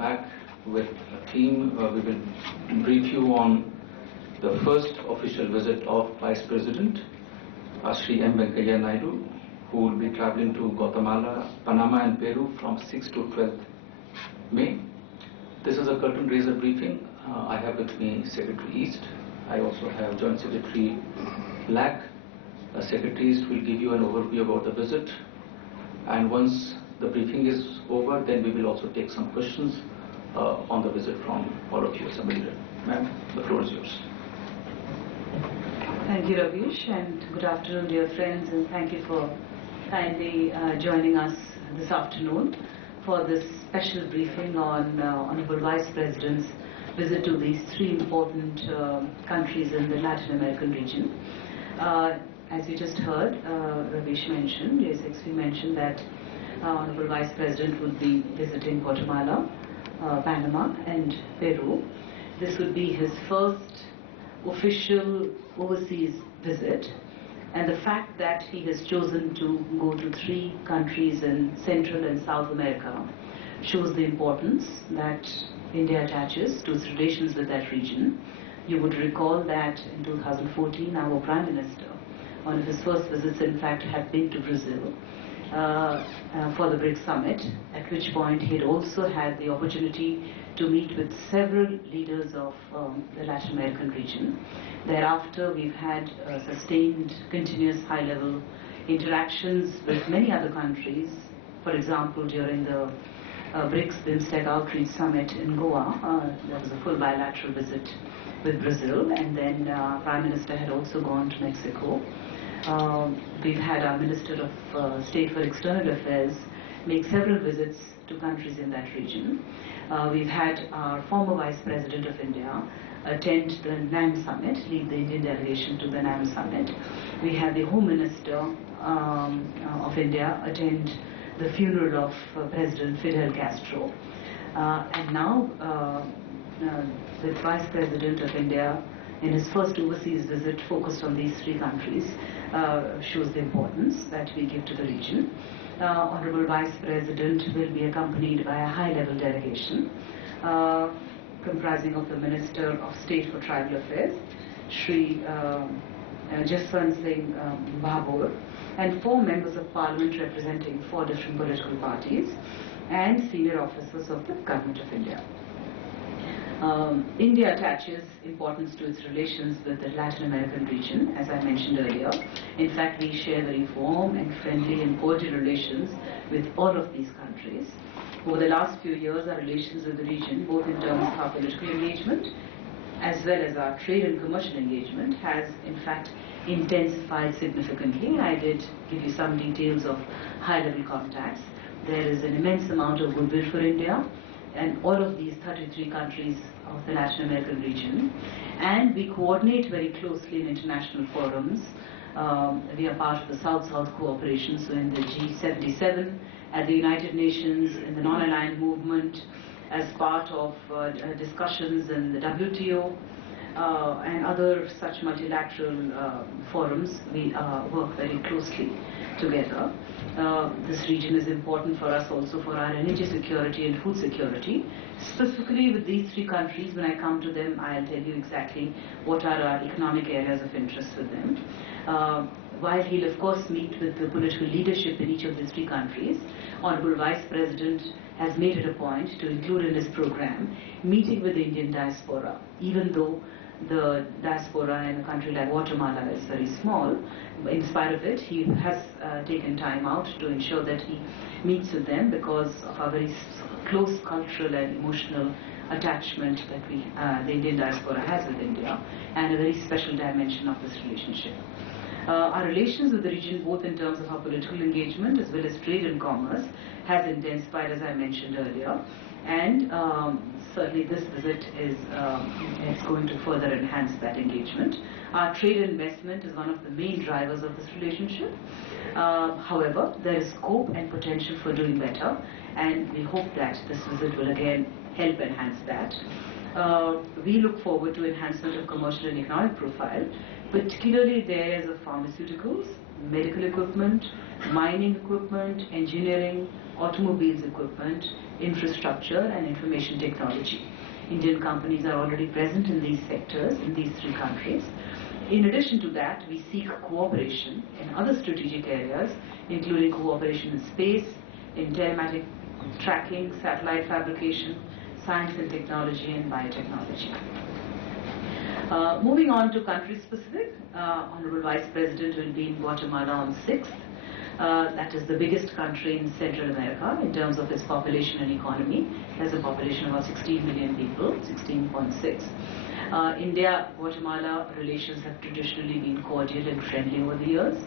back with a theme. We will brief you on the first official visit of Vice President Shri M. Venkaiah Naidu, who will be traveling to Guatemala, Panama and Peru from 6th to 12th May. This is a curtain raiser briefing. I have with me Secretary East. I also have Joint Secretary Black. Secretary East will give you an overview about the visit, and once the briefing is over, then we will also take some questions on the visit from all of you. Ma'am, the floor is yours. Thank you, Ravish, and good afternoon, dear friends, and thank you for kindly joining us this afternoon for this special briefing on Honorable Vice President's visit to these three important countries in the Latin American region. As you just heard, Ravish mentioned, JSXV mentioned that Honorable Vice President would be visiting Guatemala, Panama and Peru. This would be his first official overseas visit, and the fact that he has chosen to go to three countries in Central and South America shows the importance that India attaches to its relations with that region. You would recall that in 2014 our Prime Minister, one of his first visits in fact had been to Brazil for the BRICS summit, at which point he had also had the opportunity to meet with several leaders of the Latin American region. Thereafter, we've had sustained, continuous high-level interactions with many other countries. For example, during the BRICS BIMSTEC Outreach Summit in Goa, there was a full bilateral visit with Brazil, and then Prime Minister had also gone to Mexico. We've had our Minister of State for External Affairs make several visits to countries in that region. We've had our former Vice President of India attend the NAM Summit, lead the Indian delegation to the NAM Summit. We had the Home Minister of India attend the funeral of President Fidel Castro. And now the Vice President of India, in his first overseas visit, focused on these three countries, shows the importance that we give to the region. Honorable Vice President will be accompanied by a high-level delegation comprising of the Minister of State for Tribal Affairs, Shri Jaswant Singh Babur, and 4 members of Parliament representing 4 different political parties and senior officers of the Government of India. India attaches importance to its relations with the Latin American region, as I mentioned earlier. In fact, we share very warm and friendly and cordial relations with all of these countries. Over the last few years, our relations with the region, both in terms of our political engagement as well as our trade and commercial engagement, has in fact intensified significantly. I did give you some details of high-level contacts. There is an immense amount of goodwill for India and all of these 33 countries of the Latin American region, and we coordinate very closely in international forums. We are part of the South-South cooperation, so in the G77, at the United Nations, in the non-aligned movement, as part of discussions in the WTO, and other such multilateral forums. We work very closely together. This region is important for us also for our energy security and food security. Specifically with these three countries, when I come to them, I'll tell you exactly what are our economic areas of interest with them. While he'll of course meet with the political leadership in each of these three countries, Honorable Vice President has made it a point to include in his program meeting with the Indian diaspora. Even though the diaspora in a country like Guatemala is very small, in spite of it, he has taken time out to ensure that he meets with them because of our very close cultural and emotional attachment that the Indian diaspora has with India, and a very special dimension of this relationship. Our relations with the region, both in terms of our political engagement as well as trade and commerce, has intensified, as I mentioned earlier, and certainly this visit is going to further enhance that engagement. Our trade investment is one of the main drivers of this relationship. However, there is scope and potential for doing better, and we hope that this visit will again help enhance that. We look forward to enhancement of commercial and economic profile, particularly in the areas of pharmaceuticals, medical equipment, mining equipment, engineering, automobiles equipment, infrastructure and information technology. Indian companies are already present in these sectors in these three countries. In addition to that, we seek cooperation in other strategic areas, including cooperation in space, in telematic tracking, satellite fabrication, science and technology, and biotechnology. Moving on to country-specific, Honorable Vice President will be in Guatemala on 6th. That is the biggest country in Central America in terms of its population and economy. It has a population of about 16 million people, 16.6. India-Guatemala relations have traditionally been cordial and friendly over the years.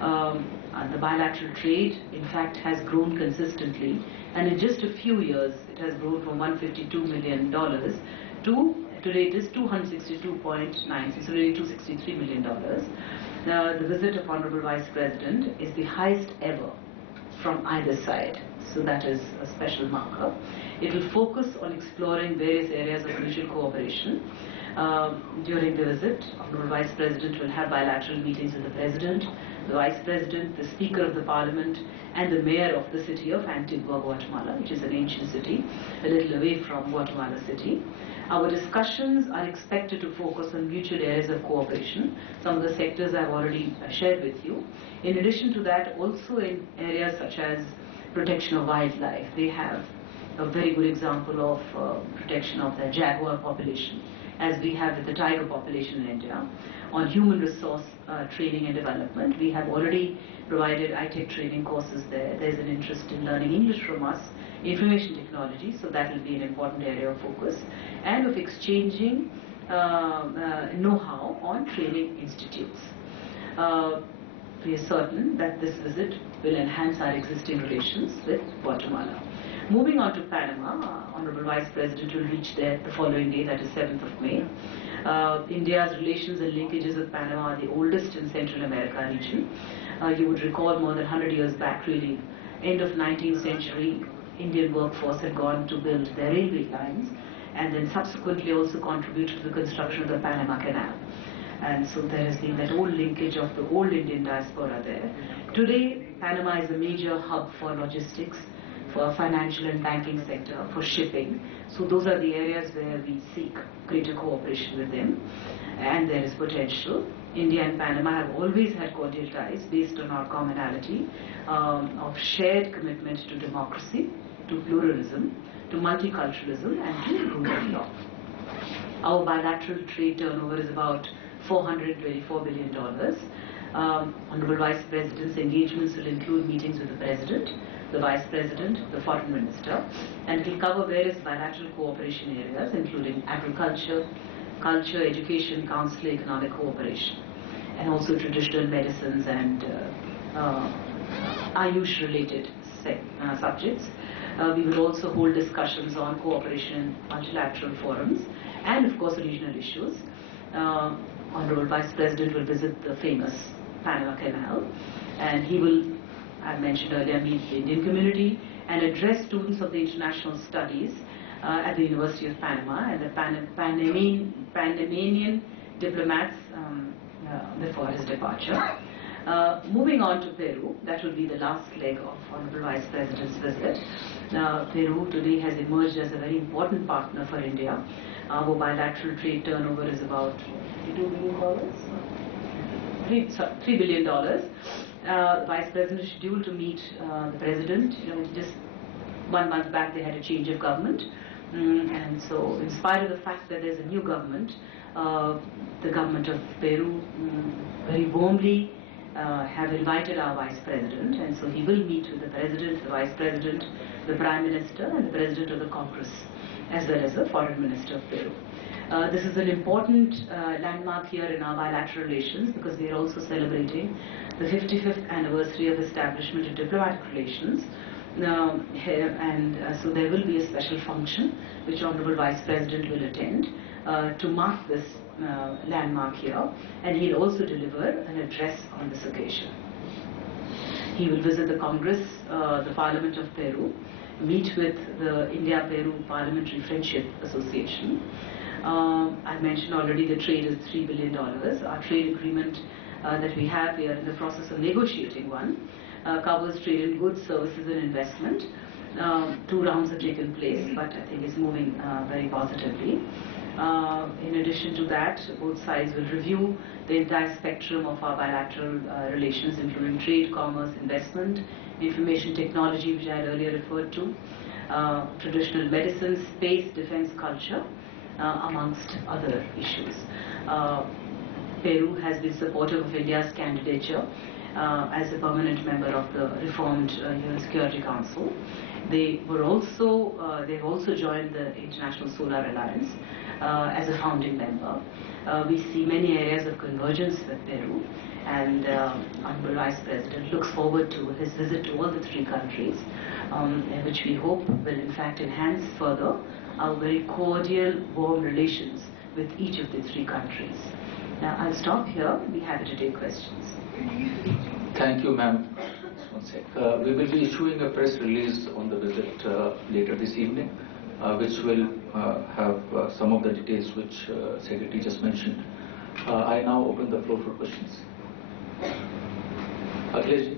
The bilateral trade, in fact, has grown consistently, and in just a few years, it has grown from $152 million to today it is 262.9, it's already $263 million. The visit of Honorable Vice President is the highest ever from either side, so that is a special marker. It will focus on exploring various areas of mutual cooperation. During the visit, Honorable Vice President will have bilateral meetings with the President, the Vice President, the Speaker of the Parliament, and the Mayor of the city of Antigua, Guatemala, which is an ancient city, a little away from Guatemala City. Our discussions are expected to focus on mutual areas of cooperation. Some of the sectors I've already shared with you. In addition to that, also in areas such as protection of wildlife. They have a very good example of protection of the jaguar population, as we have with the tiger population in India. On human resource training and development, we have already provided ITech training courses there. There's an interest in learning English from us, information technology, so that will be an important area of focus, and of exchanging know-how on training institutes. We are certain that this visit will enhance our existing relations with Guatemala. Moving on to Panama, Honorable Vice President will reach there the following day, that is 7th of May. India's relations and linkages with Panama are the oldest in Central America region. You would recall more than 100 years back, really, end of 19th century, Indian workforce had gone to build their railway lines and then subsequently also contributed to the construction of the Panama Canal. And so there has been that old linkage of the old Indian diaspora there. Today, Panama is a major hub for logistics, for financial and banking sector, for shipping. So those are the areas where we seek greater cooperation with them, and there is potential. India and Panama have always had cordial ties based on our commonality of shared commitment to democracy, to pluralism, to multiculturalism, and to rule of law. Our bilateral trade turnover is about $424 billion. Honorable Vice President's engagements will include meetings with the President, the Vice President, the Foreign Minister, and it will cover various bilateral cooperation areas including agriculture, culture, education, counseling, economic cooperation, and also traditional medicines and Ayush-related subjects. We will also hold discussions on cooperation in multilateral forums and, of course, regional issues. Honorable Vice President will visit the famous Panama Canal, and he will, I mentioned earlier, meet the Indian community and address students of the international studies at the University of Panama and the Panamanian diplomats before his departure. Moving on to Peru, that will be the last leg of Honorable Vice President's visit. Peru today has emerged as a very important partner for India. Our bilateral trade turnover is about $52 billion. $3 billion. The Vice President is scheduled to meet the President. Just 1 month back they had a change of government. And so in spite of the fact that there's a new government, the government of Peru very warmly have invited our Vice President, and so he will meet with the President, the Vice President, the Prime Minister, and the President of the Congress, as well as the Foreign Minister of Peru. This is an important landmark here in our bilateral relations because we are also celebrating the 55th anniversary of establishment of diplomatic relations. So there will be a special function which Honorable Vice President will attend to mark this landmark here, and he'll also deliver an address on this occasion. He will visit the Congress, the Parliament of Peru, meet with the India-Peru Parliamentary Friendship Association. I mentioned already the trade is $3 billion. Our trade agreement that we have, we are in the process of negotiating one. covers trade in goods, services and investment. 2 rounds have taken place, but I think it's moving very positively. In addition to that, both sides will review the entire spectrum of our bilateral relations, including trade, commerce, investment, information technology, which I had earlier referred to, traditional medicine, space, defense, culture, amongst other issues. Peru has been supportive of India's candidature as a permanent member of the reformed UN Security Council. They've also joined the International Solar Alliance as a founding member. We see many areas of convergence with Peru, and Honorable Vice President looks forward to his visit to all the 3 countries, which we hope will in fact enhance further our very cordial, warm relations with each of the 3 countries. Now I'll stop here. Be happy to take questions. Thank you, ma'am. One sec. We will be issuing a press release on the visit later this evening, which will have some of the details which Secretary just mentioned. I now open the floor for questions. Akhilesh.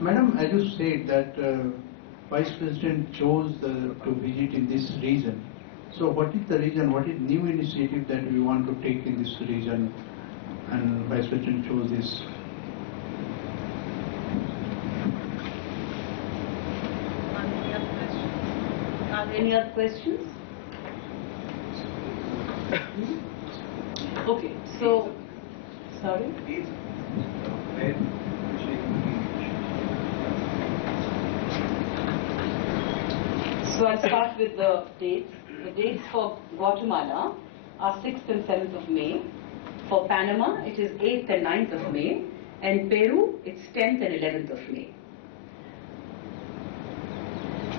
Madam, as you said that Vice President chose to visit in this region. So what is the reason, what is new initiative that we want to take in this region and Vice President chose this? Are there any other questions? Okay, so, sorry? So I'll start with the dates. The dates for Guatemala are 6th and 7th of May. For Panama, it is 8th and 9th of May. And Peru, it's 10th and 11th of May.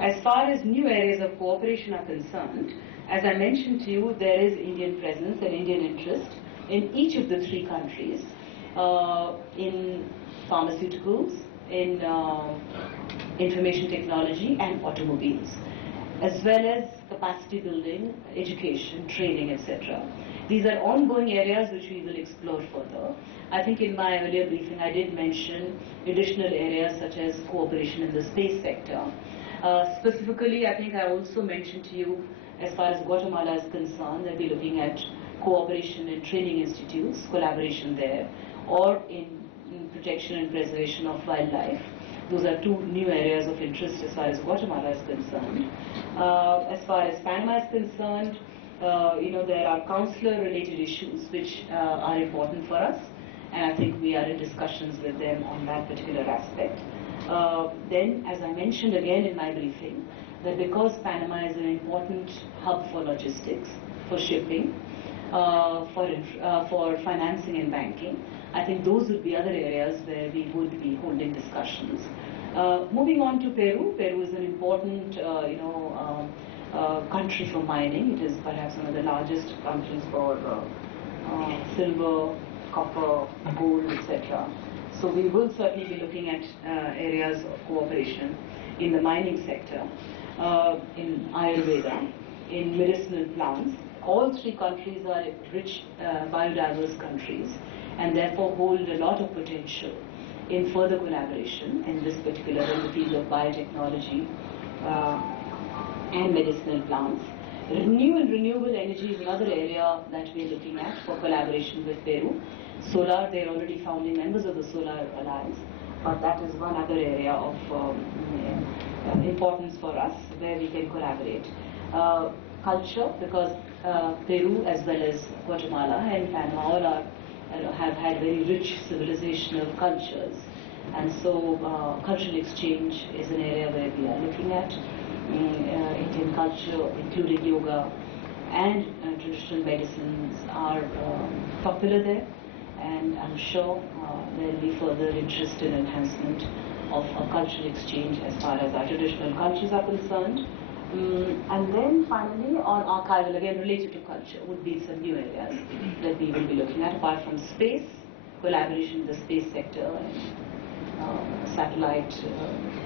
As far as new areas of cooperation are concerned, as I mentioned to you, there is Indian presence and Indian interest in each of the 3 countries, in pharmaceuticals, in information technology and automobiles, as well as capacity building, education, training, etc. These are ongoing areas which we will explore further. I think in my earlier briefing I did mention additional areas such as cooperation in the space sector. Specifically, I think I also mentioned to you, as far as Guatemala is concerned, that we're looking at cooperation in training institutes, collaboration there, or in protection and preservation of wildlife. Those are 2 new areas of interest as far as Guatemala is concerned. As far as Panama is concerned, there are consular-related issues which are important for us, and I think we are in discussions with them on that particular aspect. Then, as I mentioned again in my briefing, that because Panama is an important hub for logistics, for shipping, for financing and banking, I think those would be other areas where we would be holding discussions. Moving on to Peru. Peru is an important, country for mining. It is perhaps one of the largest countries for silver, copper, gold, etc. So we will certainly be looking at areas of cooperation in the mining sector, in Ayurveda, in medicinal plants. All 3 countries are rich, biodiverse countries, and therefore hold a lot of potential in further collaboration in this particular, in the field of biotechnology and medicinal plants. Renewable energy is another area that we are looking at for collaboration with Peru. Solar, they are already founding members of the Solar Alliance, but that is one other area of importance for us where we can collaborate. Culture, because Peru as well as Guatemala and Panama all have had very rich civilizational cultures, and so cultural exchange is an area where we are looking at. Indian culture, including yoga and traditional medicines, are popular there, and I'm sure there will be further interest in enhancement of cultural exchange as far as our traditional cultures are concerned. And then finally, on archival, again related to culture, would be some new areas that we will be looking at, apart from space, collaboration in the space sector and satellite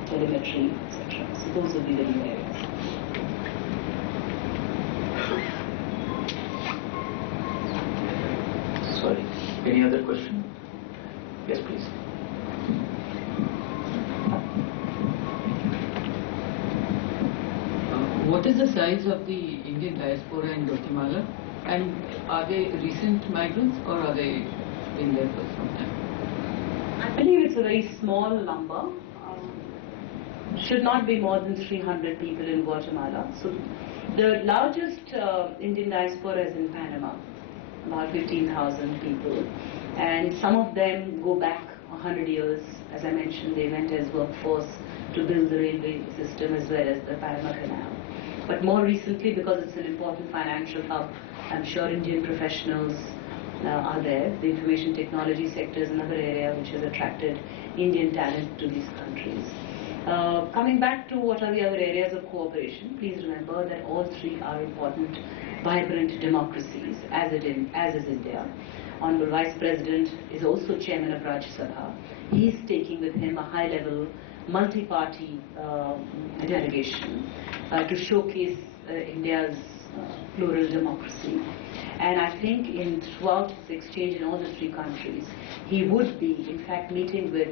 telemetry, etc. So those will be the new areas. Sorry. Any other question? Yes, please. What is the size of the Indian diaspora in Guatemala? And are they recent migrants or are they been there for some time? I believe it's a very small number. Should not be more than 300 people in Guatemala. So the largest Indian diaspora is in Panama, about 15,000 people. And some of them go back 100 years. As I mentioned, they went as workforce to build the railway system as well as the Panama Canal. But more recently, because it's an important financial hub, I'm sure Indian professionals are there. The information technology sector is another area which has attracted Indian talent to these countries. Coming back to what are the other areas of cooperation, please remember that all three are important, vibrant democracies, as is India. Honorable Vice President is also Chairman of Rajya Sabha. He is taking with him a high-level, multi-party delegation to showcase India's plural democracy. And I think throughout his exchange in all the three countries, he would be, in fact, meeting with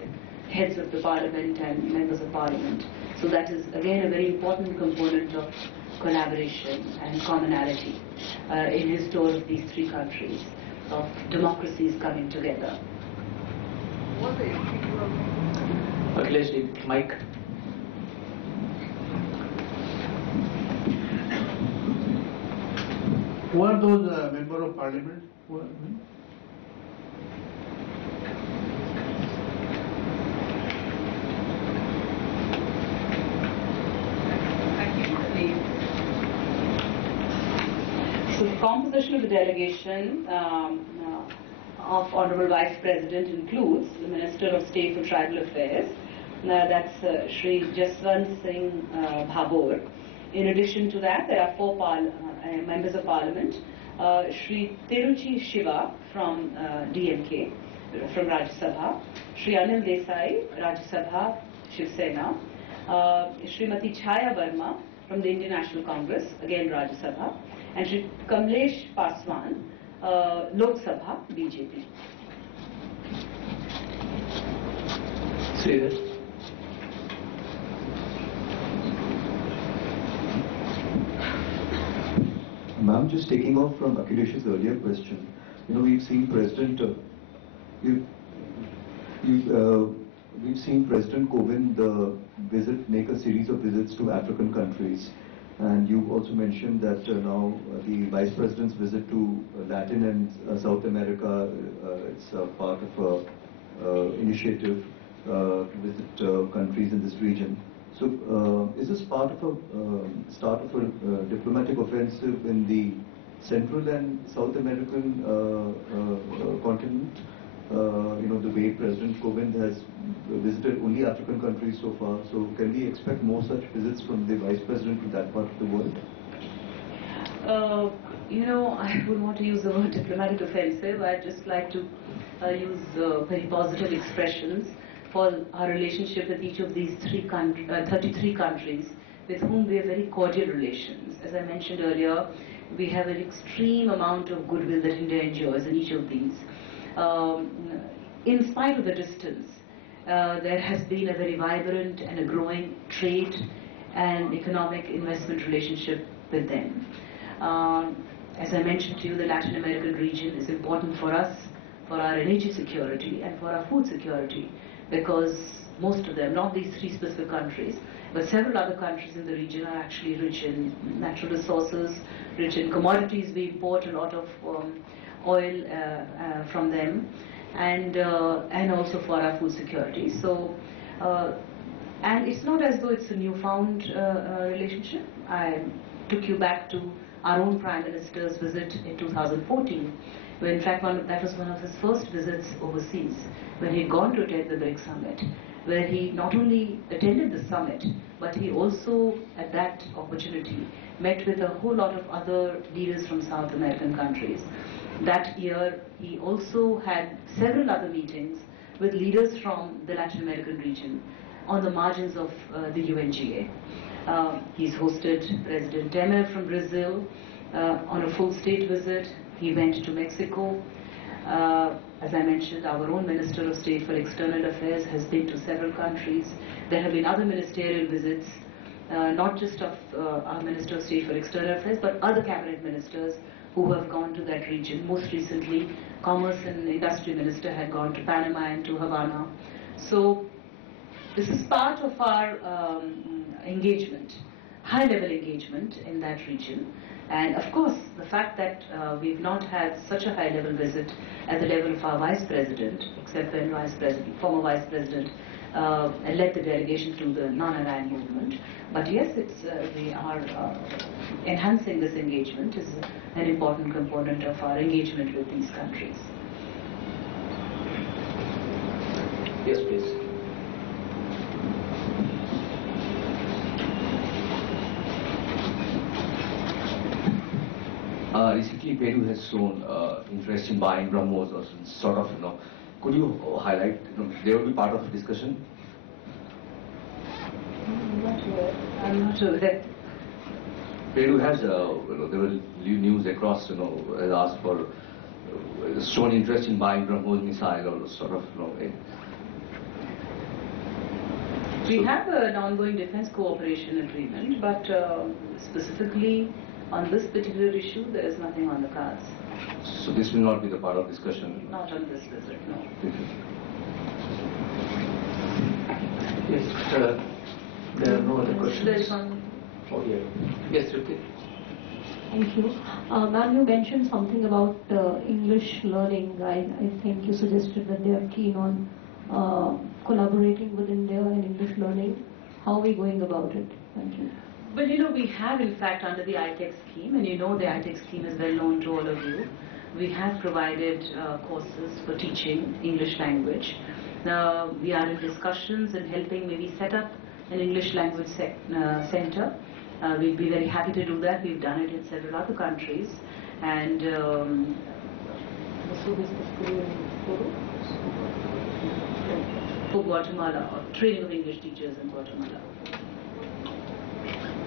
heads of the parliament and members of parliament. So that is, again, a very important component of collaboration and commonality in his tour of these three countries, of democracies coming together. Akhilesh, Mike. Who are those member of parliament? So the composition of the delegation of Honorable Vice President includes the Minister of State for Tribal Affairs, that's Shri Jaswant Singh Bhabor. In addition to that, there are four members of Parliament, Shri Tiruchi Shiva from DMK, from Rajya Sabha, Shri Anil Desai, Rajya Sabha, Shiv Sena, Srimati Chaya Verma from the Indian National Congress, again Rajya Sabha, and Shri Kamlesh Paswan, Lok Sabha, BJP. Say this. Ma'am, just taking off from Akhilesh's earlier question, we've seen we've seen President Kovind make a series of visits to African countries, and you also mentioned that now the Vice President's visit to Latin and South America, it's part of an initiative to visit countries in this region. So, is this part of a start of a diplomatic offensive in the Central and South American continent? The way President Kovind has visited only African countries so far. So, can we expect more such visits from the Vice President to that part of the world? I would want to use the word diplomatic offensive. I'd just like to use very positive expressions for our relationship with each of these 33 countries with whom we have very cordial relations. As I mentioned earlier, we have an extreme amount of goodwill that India enjoys in each of these. In spite of the distance, there has been a very vibrant and a growing trade and economic investment relationship with them. As I mentioned to you, the Latin American region is important for us, for our energy security and for our food security, because most of them, not these three specific countries, but several other countries in the region are actually rich in natural resources, rich in commodities. We import a lot of oil from them, and also for our food security. So, and it's not as though it's a newfound relationship. I took you back to our own Prime Minister's visit in 2014, where in fact that was one of his first visits overseas, when he'd gone to attend the BRICS summit, where he not only attended the summit, but he also, at that opportunity, met with a whole lot of other leaders from South American countries. That year, he also had several other meetings with leaders from the Latin American region on the margins of the UNGA. He's hosted President Temer from Brazil on a full state visit. He went to Mexico. As I mentioned, our own Minister of State for External Affairs has been to several countries. There have been other ministerial visits, not just of our Minister of State for External Affairs, but other cabinet ministers who have gone to that region. Most recently, Commerce and Industry Minister had gone to Panama and to Havana. So this is part of our engagement, high-level engagement in that region. And of course, the fact that we've not had such a high-level visit at the level of our Vice President, except when former Vice President led the delegation to the non-aligned movement. But yes, we are enhancing this engagement is an important component of our engagement with these countries. Yes, please. Recently, Peru has shown interest in buying BrahMos, or sort of, could you highlight, they will be part of discussion? I'm not sure that. Peru has, there were news across, has asked for, shown interest in buying BrahMos missile, or sort of, We have an ongoing defense cooperation agreement, but specifically on this particular issue, there is nothing on the cards. So this will not be the part of discussion? Not on this visit, no. Yes, there are no other questions. There is one. Oh, yeah. Yes, Ritik. Thank you. Ma'am, you mentioned something about English learning. I think you suggested that they are keen on collaborating with India in English learning. How are we going about it? Thank you. Well, we have in fact under the ITEC scheme, and the ITEC scheme is well known to all of you. We have provided courses for teaching English language. Now, we are in discussions and helping maybe set up an English language center. We'd be very happy to do that. We've done it in several other countries. And for Guatemala, or training of English teachers in Guatemala.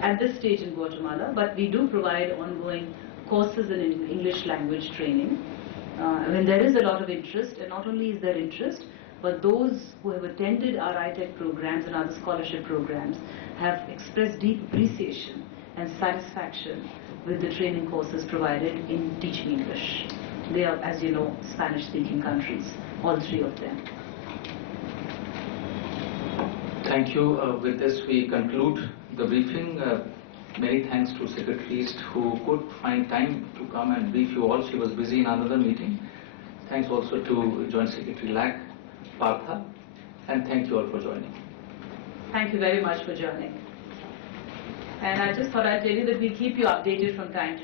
At this stage in Guatemala, but we do provide ongoing courses in English language training. There is a lot of interest, and not only is there interest, but those who have attended our ITEC programs and other scholarship programs have expressed deep appreciation and satisfaction with the training courses provided in teaching English. They are, as you know, Spanish-speaking countries, all three of them. Thank you. With this, we conclude the briefing. Many thanks to secretaries who could find time to come and brief you all. She was busy in another meeting. Thanks also to Joint Secretary LAC, Partha, and thank you all for joining. Thank you very much for joining. And I just thought I'd tell you that we keep you updated from time to time.